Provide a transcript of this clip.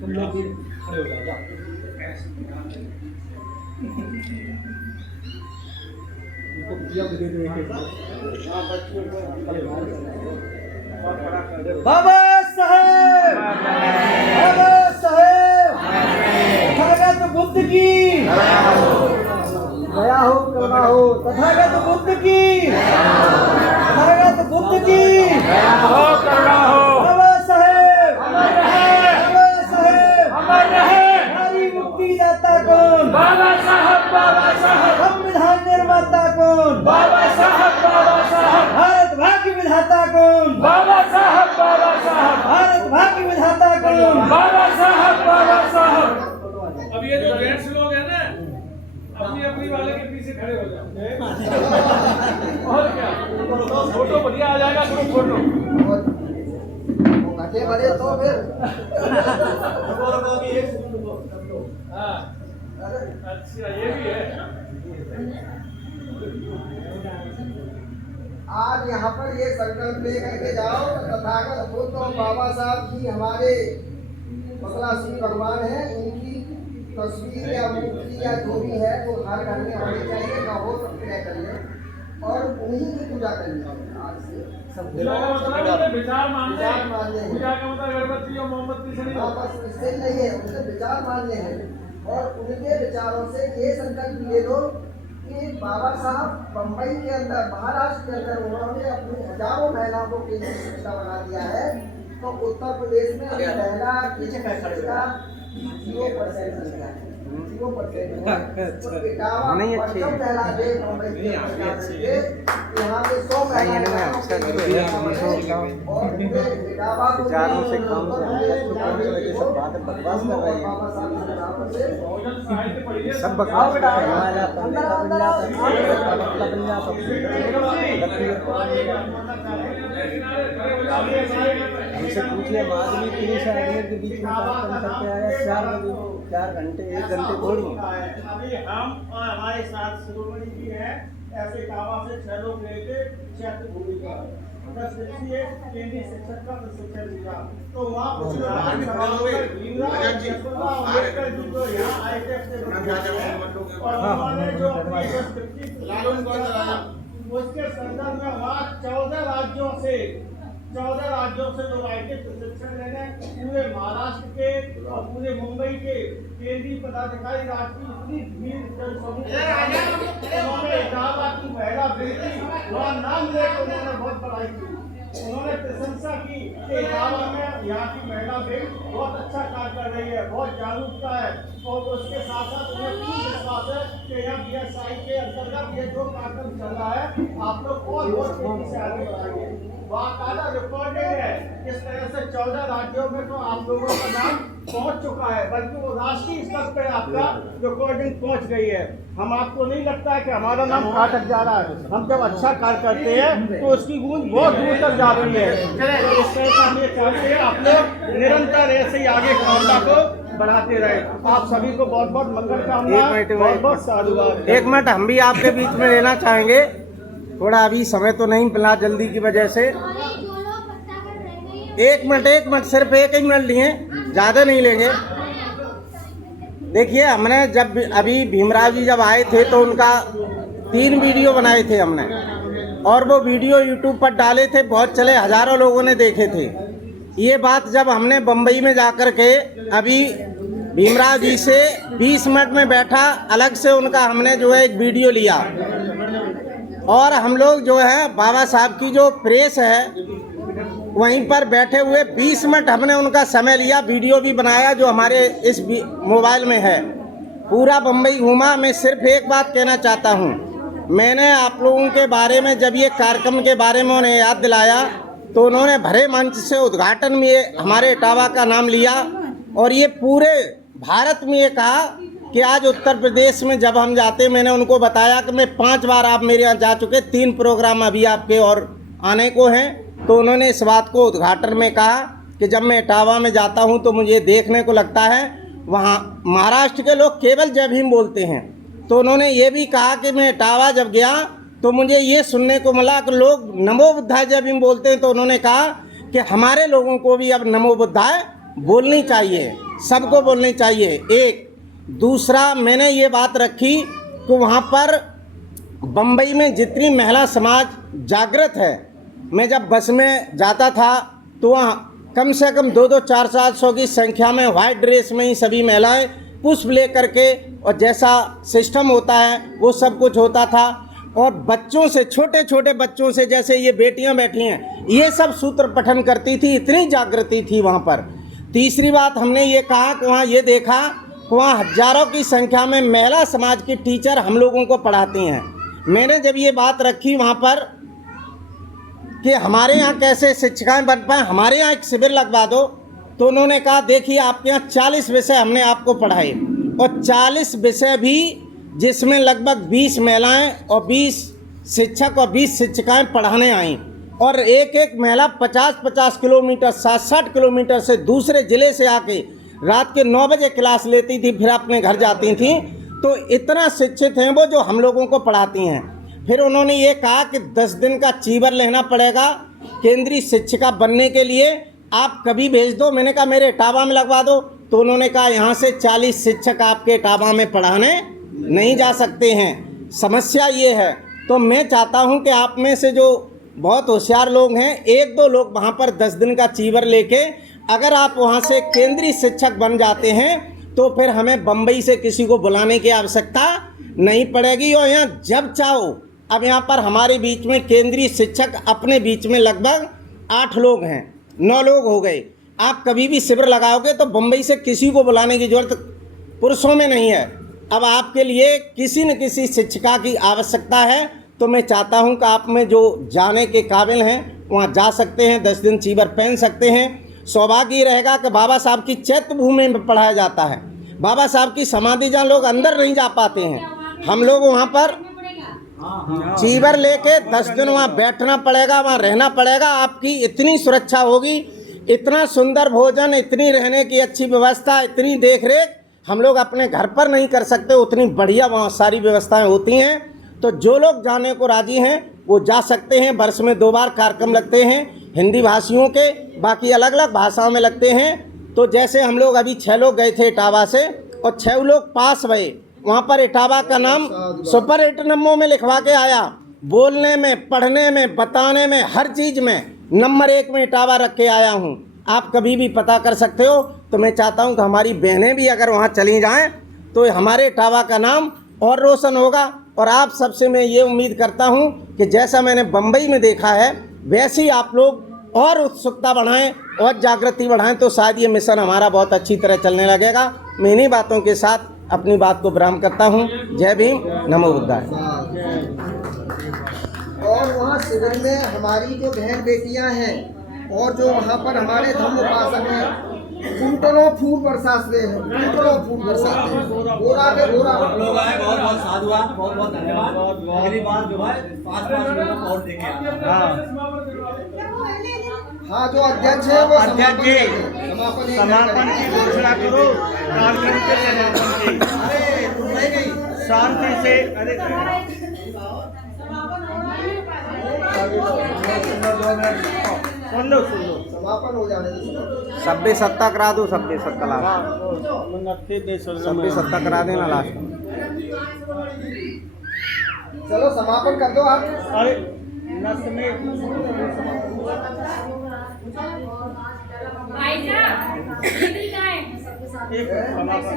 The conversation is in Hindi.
तुम लोग भी खड़े हो जाओ। इनको दिया दे दो बाबा साहेब, बाबा साहेब, तथागत बुद्ध की दया हो, करुणा हो। तथागत बुद्ध की, तथागत बुद्ध की दया हो, करुणा हो। बाबा साहेब, बाबा साहेब, नारी मुक्ति दाता कौन? बाबा साहब, बाबा साहब। संविधान निर्माता कौन? बाबा साहब, बाबा साहब। भारत भाग्य विधाता कौन? बाबा साहब, बाबा साहब। भारत भाग्य विधाता कौन? बाबा साहब, बाबा साहब। अब ये जो जेंट्स लोग हैं ना, अपनी अपनी वाले के पीछे खड़े हो जाओ। और क्या, फोटो बढ़िया आ जाएगा, ग्रुप फोटो। घटे बड़े तो फिर हाँ, अच्छा ये भी है। आज यहाँ पर ये संकल्प लेकर के जाओ, तथागत बुद्ध और बाबा साहब जी हमारे बगला श्री भगवान है, इनकी तस्वीर या मूर्ति या जो भी है वो हर घर में होनी चाहिए, ना हो तो तय करिए और उन्हीं की पूजा करिए। आज से सब विचार मानने हैं। मानने हैं, पूजा का मतलब अगरबत्ती और मोमबत्ती से नहीं हाँ, बस इससे नहीं है, उनके विचार मानने हैं और उनके विचारों से ये संकल्प ले लो कि बाबा साहब बम्बई के अंदर, महाराष्ट्र के अंदर उन्होंने अपनी हजारों महिलाओं को केंद्रीय शिक्षा बना दिया है, तो उत्तर प्रदेश में अभी महिला की शिक्षा 0% है, 0%। तो इटावा परचम फैला दे बम्बई के अंदर जाकर के यहाँ पे 100 महिलाएं और पूरे इटावा को विचारों से काम से सब बातें बकवास कर रही हैं। सब बकवास कर रहे हैं। हमसे पूछिए आदमी 3 आदमी के बीच में काम कर सकते हैं 4 घंटे 1 घंटे थोड़ी। अभी हम और हमारे साथ शिरोमणि जी हैं, ऐसे कावा से 6 लोग लेके क्षेत्र भूमि का 10 दिवसीय केंद्रीय शिक्षक का प्रशिक्षण लिया। तो वहाँ कुछ लोग भीमराव अम्बेडकर जी जो यहाँ आए थे अपने और उन्होंने जो अपनी संस्कृति उसके संदर्भ में वहाँ 14 राज्यों से लोग आए थे प्रशिक्षण लेने। पूरे महाराष्ट्र के और पूरे मुंबई के केंद्रीय पदाधिकारी राष्ट्रीय इतनी भीड़ उन्होंने इटावा की महिला बेटी वहाँ नाम लेकर उन्होंने बहुत बड़ाई की, उन्होंने प्रशंसा की कि इटावा में यहाँ की महिला बेटी बहुत अच्छा कार्य कर रही है, बहुत जागरूकता है और उसके साथ साथ उन्हें पूर्ण विश्वास है कि यहाँ BSI के अंतर्गत ये जो कार्यक्रम चल रहा है आप लोग और बहुत तेजी से आगे बढ़ाएंगे। बाकायदा रिकॉर्डेड है इस तरह से 14 राज्यों में तो आप लोगों का नाम पहुंच चुका है, बल्कि वो राष्ट्रीय स्तर पर आपका रिकॉर्डिंग पहुंच गई है। हम आपको नहीं लगता है कि हमारा नाम कहाँ तक जा रहा है? हम जब अच्छा कार्य करते हैं तो उसकी गूंज बहुत दूर तक जाती है। तो इस तरह से हम ये चाहते हैं आप लोग निरंतर ऐसे ही आगे कामना को बढ़ाते रहे। आप सभी को बहुत बहुत मंगल कामना, बहुत बहुत साधुवाद। 1 मिनट हम भी आपके बीच में लेना चाहेंगे, थोड़ा अभी समय तो नहीं मिला जल्दी की वजह से। 1 मिनट सिर्फ 1 ही मिनट लिए, ज़्यादा नहीं लेंगे। देखिए हमने जब अभी भीमराव जी जब आए थे तो उनका 3 वीडियो बनाए थे हमने और वो वीडियो यूट्यूब पर डाले थे, बहुत चले, हजारों लोगों ने देखे थे। ये बात जब हमने बम्बई में जाकर के अभी भीमराव जी से 20 मिनट में बैठा, अलग से उनका हमने जो है एक वीडियो लिया और हम लोग जो है बाबा साहब की जो प्रेस है वहीं पर बैठे हुए 20 मिनट हमने उनका समय लिया, वीडियो भी बनाया जो हमारे इस मोबाइल में है। पूरा बम्बई घूमा। मैं सिर्फ एक बात कहना चाहता हूँ, मैंने आप लोगों के बारे में जब ये कार्यक्रम के बारे में उन्हें याद दिलाया तो उन्होंने भरे मंच से उद्घाटन में ये हमारे इटावा का नाम लिया और ये पूरे भारत में ये कहा कि आज उत्तर प्रदेश में जब हम जाते, मैंने उनको बताया कि मैं 5 बार आप मेरे यहाँ जा चुके, 3 प्रोग्राम अभी आपके और आने को हैं। तो उन्होंने इस बात को उद्घाटन में कहा कि जब मैं इटावा में जाता हूँ तो मुझे देखने को लगता है वहाँ महाराष्ट्र के लोग केवल जय भीम बोलते हैं तो उन्होंने ये भी कहा कि मैं इटावा जब गया तो मुझे ये सुनने को मिला कि लोग नमो बुद्धाय जब हम बोलते हैं, तो उन्होंने कहा कि हमारे लोगों को भी अब नमो बुद्धाय बोलनी चाहिए, सबको बोलनी चाहिए। एक दूसरा मैंने ये बात रखी कि वहाँ पर बम्बई में जितनी महिला समाज जागृत है, मैं जब बस में जाता था तो वहाँ कम से कम 200-400 की संख्या में वाइट ड्रेस में ही सभी महिलाएं पुष्प ले करके, और जैसा सिस्टम होता है वो सब कुछ होता था। और बच्चों से, छोटे छोटे बच्चों से, जैसे ये बेटियां बैठी हैं, ये सब सूत्र पठन करती थी, इतनी जागृति थी वहाँ पर। तीसरी बात हमने ये कहा कि वहाँ ये देखा कि वहाँ हजारों की संख्या में महिला समाज की टीचर हम लोगों को पढ़ाती हैं। मैंने जब ये बात रखी वहाँ पर कि हमारे यहाँ कैसे शिक्षिकाएं बन पाएँ, हमारे यहाँ एक शिविर लगवा दो, तो उन्होंने कहा देखिए आपके यहाँ 40 विषय हमने आपको पढ़ाए, और 40 विषय भी जिसमें लगभग 20 महिलाएं और 20 शिक्षक और 20 शिक्षिकाएं पढ़ाने आईं, और एक एक महिला 50-50 किलोमीटर 60-60 किलोमीटर से दूसरे ज़िले से आके रात के 9 बजे क्लास लेती थी, फिर अपने घर जाती थी। तो इतना शिक्षित हैं वो जो हम लोगों को पढ़ाती हैं। फिर उन्होंने ये कहा कि 10 दिन का चीवर लेना पड़ेगा केंद्रीय शिक्षिका बनने के लिए, आप कभी भेज दो। मैंने कहा मेरे इटावा में लगवा दो, तो उन्होंने कहा यहाँ से 40 शिक्षक आपके इटावा में पढ़ाने नहीं जा सकते हैं, समस्या ये है। तो मैं चाहता हूँ कि आप में से जो बहुत होशियार लोग हैं, 1-2 लोग वहाँ पर 10 दिन का चीवर लेके अगर आप वहाँ से केंद्रीय शिक्षक बन जाते हैं तो फिर हमें बम्बई से किसी को बुलाने की आवश्यकता नहीं पड़ेगी। और यहाँ जब चाहो, अब यहाँ पर हमारे बीच में केंद्रीय शिक्षक अपने बीच में लगभग 8 लोग हैं, 9 लोग हो गए। आप कभी भी शिविर लगाओगे तो बम्बई से किसी को बुलाने की ज़रूरत पुरुषों में नहीं है। अब आपके लिए किसी न किसी शिक्षिका की आवश्यकता है, तो मैं चाहता हूं कि आप में जो जाने के काबिल हैं वहां जा सकते हैं, 10 दिन चीवर पहन सकते हैं। सौभाग्य ये रहेगा कि बाबा साहब की चैत्य भूमि में पढ़ाया जाता है। बाबा साहब की समाधि जहाँ लोग अंदर नहीं जा पाते हैं, हम लोग वहाँ पर चीवर लेके 10 दिन वहाँ बैठना पड़ेगा, वहाँ रहना पड़ेगा। आपकी इतनी सुरक्षा होगी, इतना सुंदर भोजन, इतनी रहने की अच्छी व्यवस्था, इतनी देखरेख हम लोग अपने घर पर नहीं कर सकते, उतनी बढ़िया वहाँ सारी व्यवस्थाएं होती हैं। तो जो लोग जाने को राजी हैं वो जा सकते हैं। वर्ष में 2 बार कार्यक्रम लगते हैं हिंदी भाषियों के, बाकी अलग अलग भाषाओं में लगते हैं। तो जैसे हम लोग अभी 6 लोग गए थे इटावा से, और 6 लोग पास भये, वहाँ पर इटावा का नाम सुपर 8 नंबरों में लिखवा के आया। बोलने में, पढ़ने में, बताने में, हर चीज़ में नंबर 1 में इटावा रख के आया हूँ। आप कभी भी पता कर सकते हो। तो मैं चाहता हूँ कि हमारी बहनें भी अगर वहाँ चली जाएं तो हमारे इटावा का नाम और रोशन होगा। और आप सबसे मैं ये उम्मीद करता हूँ कि जैसा मैंने बम्बई में देखा है वैसे ही आप लोग और उत्सुकता बढ़ाएं और जागृति बढ़ाएं, तो शायद ये मिशन हमारा बहुत अच्छी तरह चलने लगेगा। मैं इन्हीं बातों के साथ अपनी बात को विराम करता हूँ। जय भीम, नमो बुद्धाय। और वहाँ शिविर में हमारी जो बहन बेटियां हैं और जो वहाँ पर हमारे धर्म उपासक हैं, फूटों फूट बरसाते हैं, फूटों फूट बरसाते हैं, गोरा के गोरा लोग आए, बहुत बहुत साधुवाद, बहुत बहुत धन्यवाद। अगली बार जो है 5-5 मिनट और देखे। हाँ, जो अध्यक्ष है वो अध्यक्ष जी समापन समापन की घोषणा करो। कार्यक्रम के समापन की। अरे तुम नहीं गई शांति से। अरे सुन लो समापन हो जाने दो। 26 सत्ता करा दो, 26 सत्ता लास्ट, 26 सत्ता करा देना लास्ट। चलो समापन कर दो आप। अरे नस में भाई साहब, एक समापन।